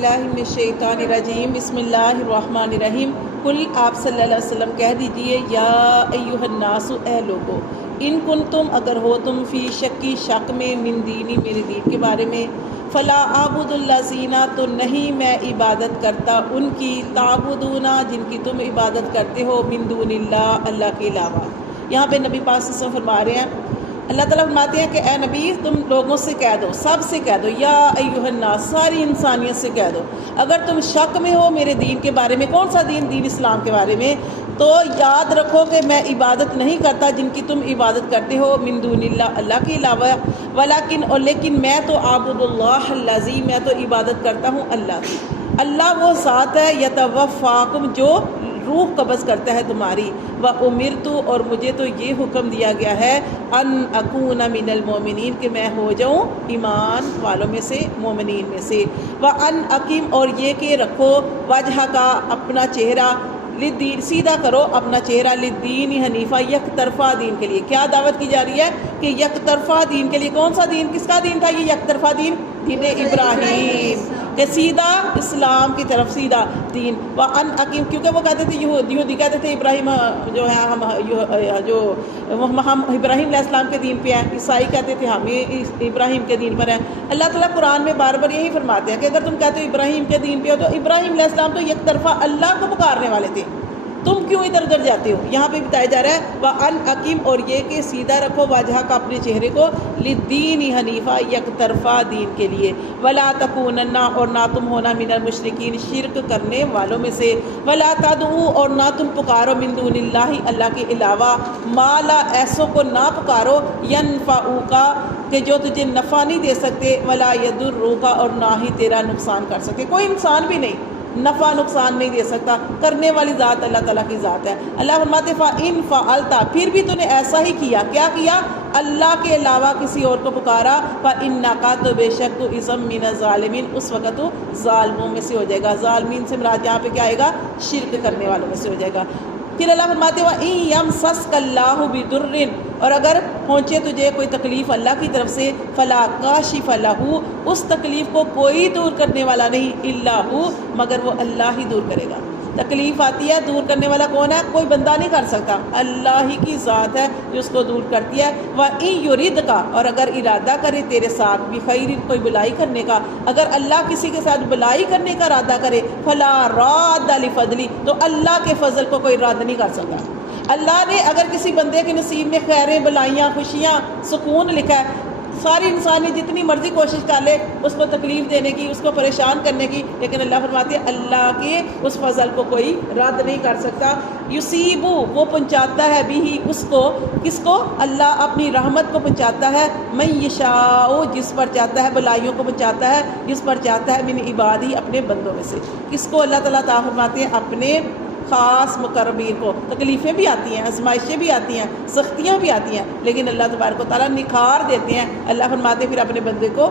باللہ من الشیطان الرجیم بسم اللہ الرحمن الرحیم قل آپ صلی اللہ علیہ وسلم کہہ دیجئے یا ایھا الناس اے لوگو ان کنتم اگر ہو تم فی شکی شک میں من دینی میرے دین کے بارے میں فلا اعبد الذین تو نہیں میں عبادت کرتا ان کی تعبدون جن کی تم عبادت کرتے ہو من دون اللہ کے علاوہ۔ یہاں پہ نبی پاک صلی اللہ علیہ وسلم فرما رہے ہیں، اللہ تعالیٰ فرماتے ہیں کہ اے نبی تم لوگوں سے کہہ دو، سب سے کہہ دو، یا ایھا الناس ساری انسانیت سے کہہ دو اگر تم شک میں ہو میرے دین کے بارے میں، کون سا دین؟ دین اسلام کے بارے میں، تو یاد رکھو کہ میں عبادت نہیں کرتا جن کی تم عبادت کرتے ہو من دون اللہ کے علاوہ، ولیکن اور لیکن میں تو عابد اللہ الذی میں تو عبادت کرتا ہوں اللہ کی۔ اللہ وہ ذات ہے یتوفاکم جو روح قبض کرتا ہے تمہاری، وَأُمِرْتُ اور مجھے تو یہ حکم دیا گیا ہے ان اکون من المؤمنین کہ میں ہو جاؤں ایمان والوں میں سے، مومنین میں سے، وَأَنْ أَقِمْ اور یہ کہ رکھو وجہ کا اپنا چہرہ للدین سیدھا کرو اپنا چہرہ للدین حنیفہ یک طرفہ دین کے لیے۔ کیا دعوت کی جا رہی ہے کہ یک طرفہ دین کے لیے، کون سا دین؟ کس کا دین تھا یہ یک طرفہ دین؟ دین ابراہیم، کہ سیدھا اسلام کی طرف سیدھا دین۔ وَأَنْ أَقِمْ کیونکہ وہ کہتے تھے یہودی کہتے تھے ابراہیم جو ہے ہم ابراہیم علیہ السلام کے دین پہ ہیں، عیسائی کہتے تھے ہم ابراہیم کے دین پر ہیں۔ اللہ تعالیٰ قرآن میں بار بار یہی فرماتے ہیں کہ اگر تم کہتے ہو ابراہیم کے دین پہ ہو تو ابراہیم علیہ السلام تو یک طرفہ اللہ کو پکارنے والے تھے، تم کیوں ادھر ادھر جاتے ہو؟ یہاں پہ بتایا جا رہا ہے وَأَنْ أَقِمْ اور یہ کہ سیدھا رکھو واجہ کا اپنے چہرے کو للدین حنیفہ یک طرفہ دین کے لیے، وَلَا تَكُونَنَّ اور نہ تم ہونا من المشرکین شرک کرنے والوں میں سے، وَلَا تَدْعُوا اور نہ تم پکارو من دون اللہ کے علاوہ ما لا ایسوں کو نہ پکارو ينفعوک کہ جو تجھے نفع نہیں دے سکتے، وَلَا يَضُرُّوکَ اور نہ ہی تیرا نقصان کر سکتے، کوئی انسان بھی نہیں نفع نقصان نہیں دے سکتا، کرنے والی ذات اللہ تعالیٰ کی ذات ہے۔ اللہ فرماتے فَإِن فَعَلْتَ پھر بھی تو نے ایسا ہی کیا، کیا کیا؟ اللہ کے علاوہ کسی اور کو پکارا، فَإِنَّكَ تو بے شک تو اِذًا مِنَ الظَّالِمِينَ اس وقت تو ظالموں میں سے ہو جائے گا۔ ظالمین سے مراد یہاں پہ کیا آئے گا؟ شرک کرنے والوں میں سے ہو جائے گا۔ پھر اللہ فرماتے وَإِن يَمْسَسْكَ اللَّهُ بِضُرٍّ اور اگر پہنچے تجھے کوئی تکلیف اللہ کی طرف سے، فَلَا كَاشِفَ لَهُ اس تکلیف کو کوئی دور کرنے والا نہیں، إِلَّا هُ مگر وہ اللہ ہی دور کرے گا۔ تکلیف آتی ہے، دور کرنے والا کون ہے؟ کوئی بندہ نہیں کر سکتا، اللہ ہی کی ذات ہے جو اس کو دور کرتی ہے۔ وَإِن يُرِدْكَ اور اگر ارادہ کرے تیرے ساتھ بِخَيْرٍ کوئی بلائی کرنے کا، اگر اللہ کسی کے ساتھ بلائی کرنے کا ارادہ کرے، فَلَا رَادَّ لِفَضْلِهِ تو اللہ کے فضل کو کوئی رد نہیں کر سکتا۔ اللہ نے اگر کسی بندے کے نصیب میں خیریں، بلائیاں، خوشیاں، سکون لکھا ہے، ساری انسانی جتنی مرضی کوشش کر لے اس کو تکلیف دینے کی، اس کو پریشان کرنے کی، لیکن اللہ فرماتے ہیں اللہ کے اس فضل کو کوئی رد نہیں کر سکتا۔ یصیبو وہ پہنچاتا ہے بھی اس کو، کس کو؟ اللہ اپنی رحمت کو پہنچاتا ہے، من یشاء جس پر چاہتا ہے، بلائیوں کو پہنچاتا ہے جس پر چاہتا ہے، من عبادی اپنے بندوں میں سے۔ کس کو اللہ تعالیٰ تعالیٰ فرماتے ہیں؟ اپنے خاص مقربین کو۔ تکلیفیں بھی آتی ہیں، آزمائشیں بھی آتی ہیں، سختیاں بھی آتی ہیں، لیکن اللہ تبارک و تعالیٰ نکھار دیتے ہیں۔ اللہ فرماتے ہیں پھر اپنے بندے کو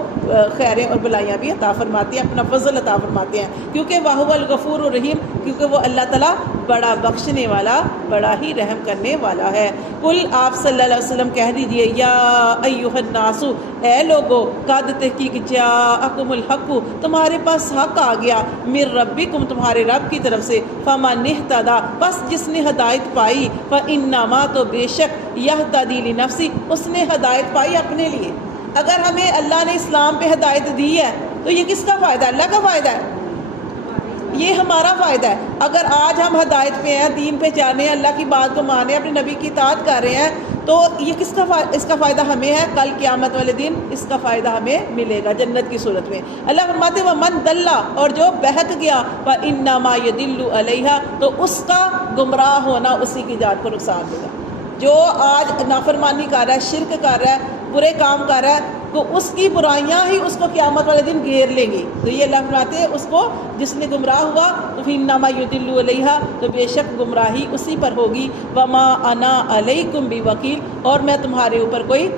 خیریں اور بلائیاں بھی عطا فرماتے ہیں، اپنا فضل عطا فرماتے ہیں، کیونکہ وَهُوَ الْغَفُورُ الرَّحِيمُ کیونکہ وہ اللہ تعالیٰ بڑا بخشنے والا، بڑا ہی رحم کرنے والا ہے۔ قل آپ صلی اللہ علیہ وسلم کہہ دیجئے یا ایھا الناس اے لوگو قد تحقیق جاءکم الحق تمہارے پاس حق آ گیا، من ربکم تمہارے رب کی طرف سے، فمن اہتدی بس جس نے ہدایت پائی، فانما تو بے شک یہتدی لنفسی اس نے ہدایت پائی اپنے لیے۔ اگر ہمیں اللہ نے اسلام پہ ہدایت دی ہے تو یہ کس کا فائدہ ہے؟ اللہ کا فائدہ ہے، یہ ہمارا فائدہ ہے۔ اگر آج ہم ہدایت پہ ہیں، دین پہ جانے ہیں، اللہ کی بات کو مانے، اپنے نبی کی اطاعت کر رہے ہیں، تو یہ کس کا اس کا فائدہ ہمیں ہے، کل قیامت والے دن اس کا فائدہ ہمیں ملے گا جنت کی صورت میں۔ اللہ فرماتے وَمَن ضَلَّ اور جو بہک گیا، فَإِنَّمَا يَضِلُّ عَلَيْهَا تو اس کا گمراہ ہونا اسی کی ذات کو نقصان دے گا۔ جو آج نافرمانی کر رہا ہے، شرک کر رہا ہے، برے کام کر رہا ہے، تو اس کی برائیاں ہی اس کو قیامت والے دن گھیر لیں گی۔ تو یہ اللہ فرماتے ہیں اس کو جس نے گمراہ ہوا تو فإنما يضل علیہا تو بے شک گمراہی اسی پر ہوگی۔ وما انا علیکم بوکیل اور میں تمہارے اوپر کوئی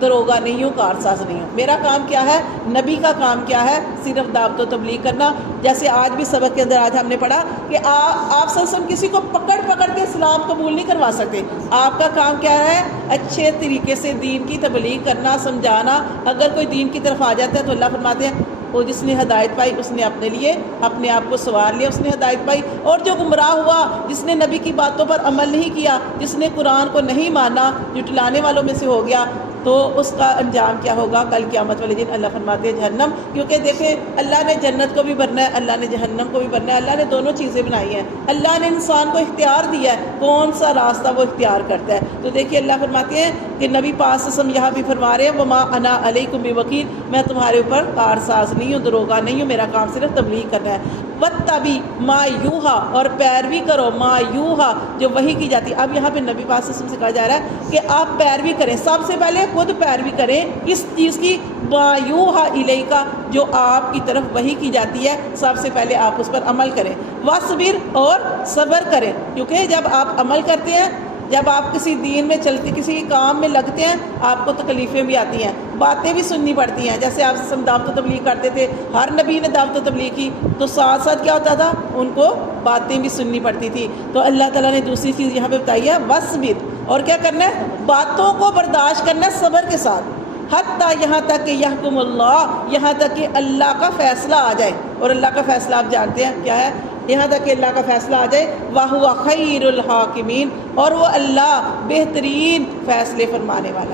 دروغہ نہیں ہوں، کارساز نہیں ہوں۔ میرا کام کیا ہے؟ نبی کا کام کیا ہے؟ صرف دعوت و تبلیغ کرنا۔ جیسے آج بھی سبق کے اندر آج ہم نے پڑھا کہ آپ صلی اللہ علیہ وسلم کسی کو پکڑ کے اسلام قبول نہیں کروا سکتے۔ آپ کا کام کیا ہے؟ اچھے طریقے سے دین کی تبلیغ کرنا، سمجھانا۔ اگر کوئی دین کی طرف آ جاتا ہے تو اللہ فرماتے ہیں وہ جس نے ہدایت پائی اس نے اپنے لیے اپنے آپ کو سنوار لیا، اس نے ہدایت پائی۔ اور جو گمراہ ہوا، جس نے نبی کی باتوں پر عمل نہیں کیا، جس نے قرآن کو نہیں مانا، جھٹلانے والوں میں سے ہو گیا، تو اس کا انجام کیا ہوگا کل قیامت والے دن؟ اللہ فرماتے ہیں جہنم۔ کیونکہ دیکھیں اللہ نے جنت کو بھی بھرنا ہے، اللہ نے جہنم کو بھی بھرنا ہے، اللہ نے دونوں چیزیں بنائی ہیں۔ اللہ نے انسان کو اختیار دیا ہے کون سا راستہ وہ اختیار کرتا ہے۔ تو دیکھیے اللہ فرماتے ہیں کہ نبی پاک صلی اللہ علیہ وسلم یہاں بھی فرما رہے ہیں وما انا علیکم بوکیل، میں تمہارے اوپر کارساز نہیں ہوں، دروغہ نہیں ہوں، میرا کام صرف تبلیغ کرنا ہے۔ واتبع ما یوحا، اور پیروی کرو ما یوحا، جو وحی کی جاتی ہے۔ اب یہاں پہ نبی پاک صلی اللہ علیہ وسلم سے کہا جا رہا ہے کہ آپ پیروی کریں، سب سے پہلے خود پیروی کریں اس چیز کی، ما یوحا الیکا، جو آپ کی طرف وحی کی جاتی ہے، سب سے پہلے آپ اس پر عمل کریں۔ واصبر، اور صبر کریں، کیونکہ جب آپ عمل کرتے ہیں، جب آپ کسی دین میں چلتے، کسی کام میں لگتے ہیں، آپ کو تکلیفیں بھی آتی ہیں، باتیں بھی سننی پڑتی ہیں۔ جیسے آپ دعوت و تبلیغ کرتے تھے، ہر نبی نے دعوت و تبلیغ کی، تو ساتھ ساتھ کیا ہوتا تھا؟ ان کو باتیں بھی سننی پڑتی تھی۔ تو اللہ تعالیٰ نے دوسری چیز یہاں پہ بتائی ہے وَاصْبِرْ، اور کیا کرنا ہے؟ باتوں کو برداشت کرنا ہے صبر کے ساتھ، حتیٰ یہاں تک کہ یحکم اللہ، یہاں تک کہ اللہ کا فیصلہ آ جائے۔ اور اللہ کا فیصلہ آپ جانتے ہیں کیا ہے؟ یہاں تک کہ اللہ کا فیصلہ آ جائے، وَهُوَ خَيْرُ الْحَاكِمِينَ، اور وہ اللہ بہترین فیصلے فرمانے والا۔